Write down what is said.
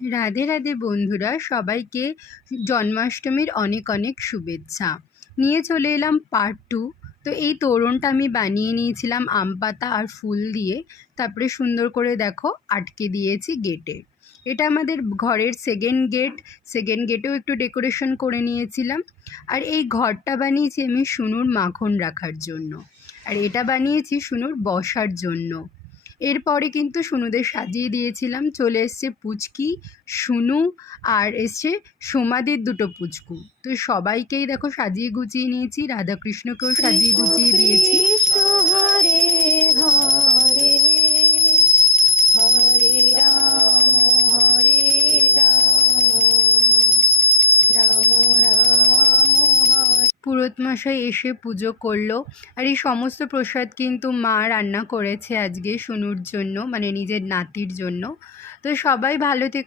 রাধে রাধে বন্ধুরা, সবাইকে জন্মাষ্টমীর অনেক অনেক শুভেচ্ছা। নিয়ে চলে এলাম পার্ট 2। তো এই তোরণটা আমি বানিয়ে নিয়েছিলাম আম পাতা আর ফুল দিয়ে, তারপরে সুন্দর করে দেখো আটকে দিয়েছি গেটে। এটা আমাদের ঘরের সেকেন্ড গেটেও একটু ডেকোরেশন করে নিয়েছিলাম। আর এই ঘরটা বানিয়েছি আমি শুনুর মাখন রাখার জন্য, আর এটা বানিয়েছি শুনুর বসার জন্য। এরপরে কিন্তু শুনুদের সাজিয়ে দিয়েছিলাম। চলে এসছে পুচকি, শুনু, আর এসছে সোমাদের দুটো পুচকু। তো সবাইকেই দেখো সাজিয়ে গুছিয়ে নিয়েছি, রাধাকৃষ্ণকেও সাজিয়ে গুছিয়ে দিয়েছি। হরে হরে হরে রাম রাম রাম পুরোহিতমশাই এসে পুজো করলো। আর এই সমস্ত প্রসাদ কিন্তু মা রান্না করেছে আজকে শুনুর জন্য, মানে নিজের নাতির জন্য। তো সবাই ভালো থেকো।